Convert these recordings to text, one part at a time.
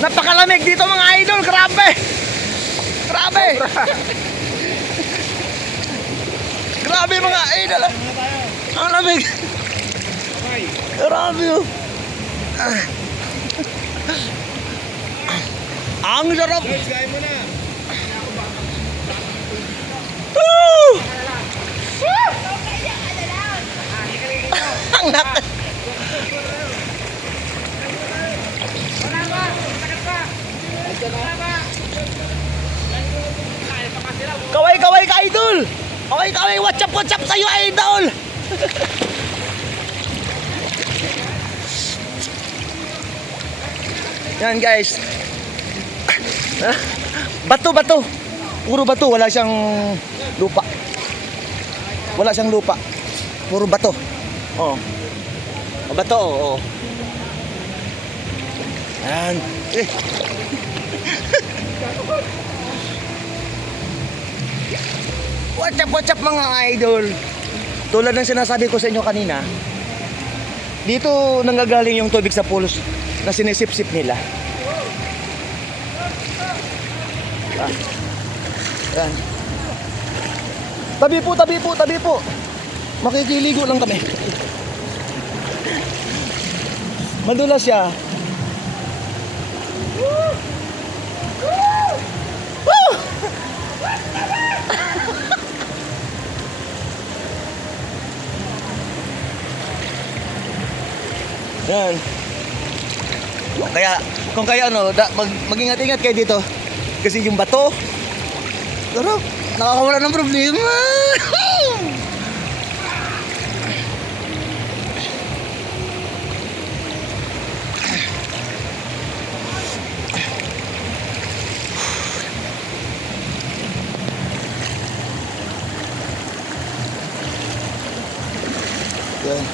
Napakalamig dito mga idol, grabe. Grabe. Grabe mga idol. Ang lamig. Grabe oh. Ang sarap. Woo! Ang laki. Kaway-kaway ka idol. Kaway-kaway, what's up sa'yo idol. Yan guys. Bato. Puro bato, wala siyang lupa. Wala siyang lupa. Puro bato. Oh. Bato, oh. Yan. What's up mga idol. Tulad ng sinasabi ko sa inyo kanina, dito nanggagaling yung tubig sa pulos na sinisip-sip nila. Yan. Tabi po. Makikiligo lang kami. Madulas siya. Yan. Kung kaya ano, mag-ingat-ingat kayo dito. Kasi yung bato, pero nakakawala ng problema. Yan.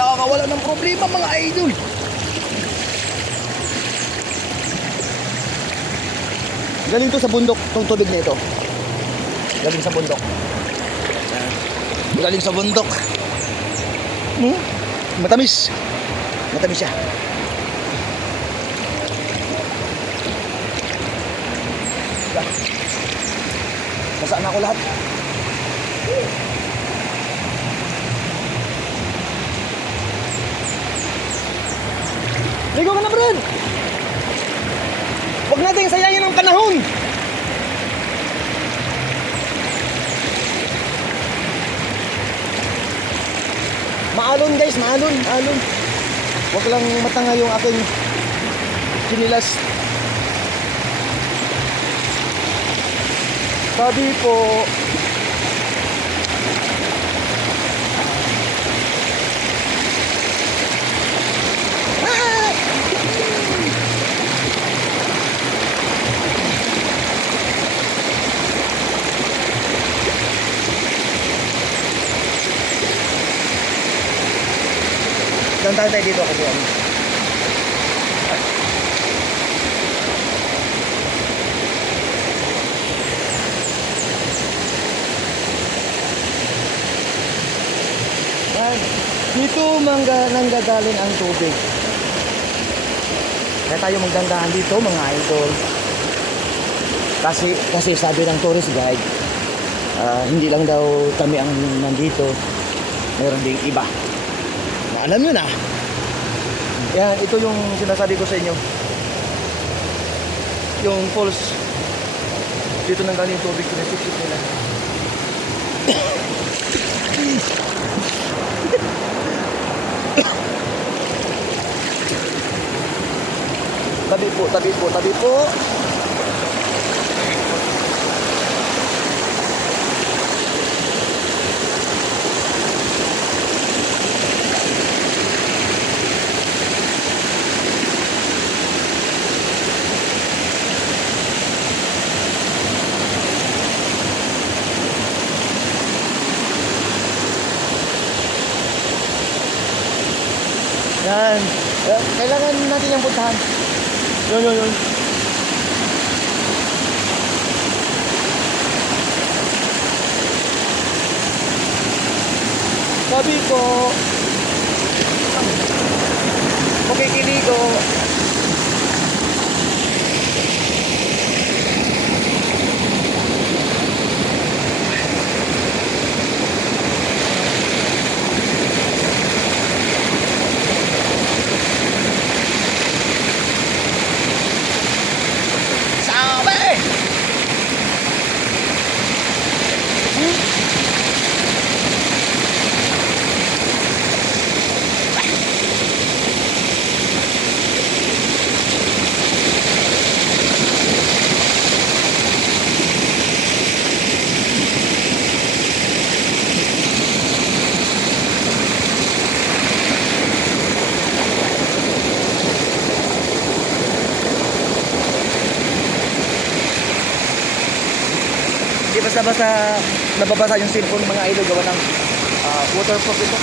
Nakakawala ng problema mga idol. Galing to sa bundok tong tubig na ito. Galing sa bundok. Galing sa bundok. Matamis. Matamis siya. Nasaan ako lahat? Ligo ka na, Brad! Huwag natin sayangin ang panahon! Maalon guys, maalon. Huwag lang matanga yung aking sinilas. Sabi po, doon tayo dito kasi ano. Dito nanggagaling ang tubig. Kaya tayo magdandahan dito mga idol. Kasi sabi ng tourist guide, hindi lang daw kami ang nandito. Meron ding iba. Alam nyo na. Yan, ito yung sinasabi ko sa inyo. Yung falls. Dito nang galing tubig, pinasip-sip nila. Tabi po. Yan. Kailangan natin yung puntahan. Yun. Tabi po. Makikiligo. Sabi! Hindi basta-basta nababasa yung cellphone ng mga idol gawa ng waterproof ito.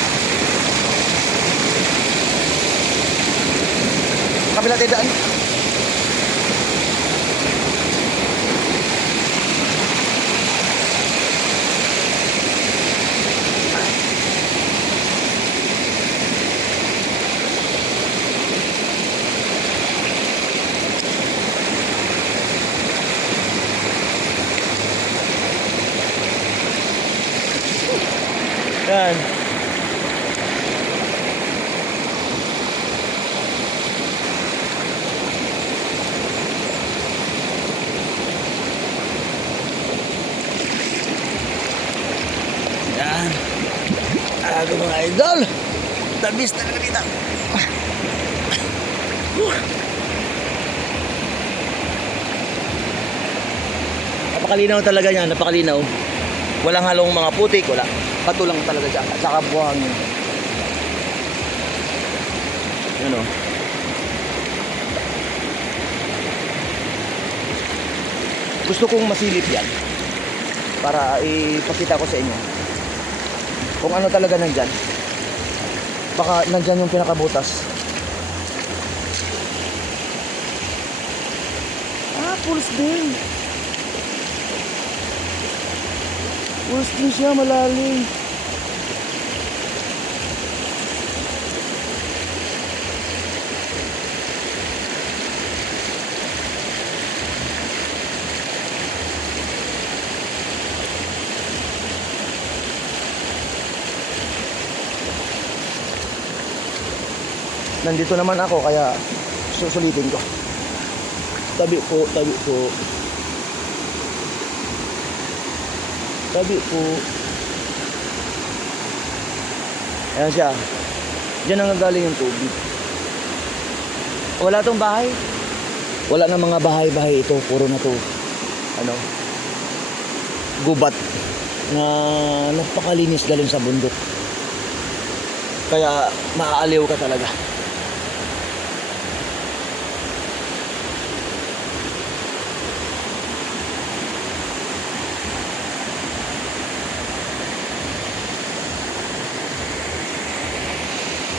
Kabila tayo daan. Yan. Yan. Ako mga idol. Tabis talaga dito. Napakalinaw talaga yan, napakalinaw. Walang halong mga putik, wala. Pato lang talaga siya. At saka buhangin. Yun o. Gusto kong masilip yan. Para ipakita ko sa inyo. Kung ano talaga nandyan. Baka nandyan yung pinakabutas. Pulse din. Pulse din siya, malalim. Nandito naman ako kaya susulitin ko. Tabi po, tabi po. Tabi po. Ayan siya. Diyan ang galing yung tubig. Wala tong bahay. Wala na mga bahay-bahay ito. Puro na to. Ano? Gubat. Na napakalinis galing sa bundok. Kaya maaaliw ka talaga.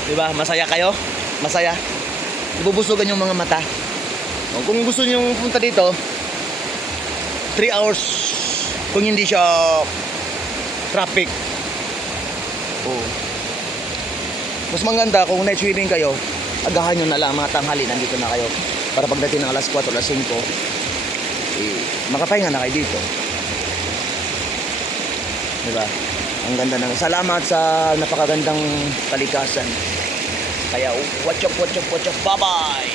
Diba? Masaya kayo? Masaya? Ibubusugan yung mga mata. O, kung gusto niyo pumunta dito, 3 hours kung hindi siya traffic. Oh. Mas maganda kung night swimming kayo, agahan nyo na lang mga tanghali, nandito na kayo. Para pagdating ng alas 4 o alas 5, makapahinga na kayo dito. Diba? Ang ganda ng salamat sa napakagandang kalikasan. Kaya watch up, bye bye.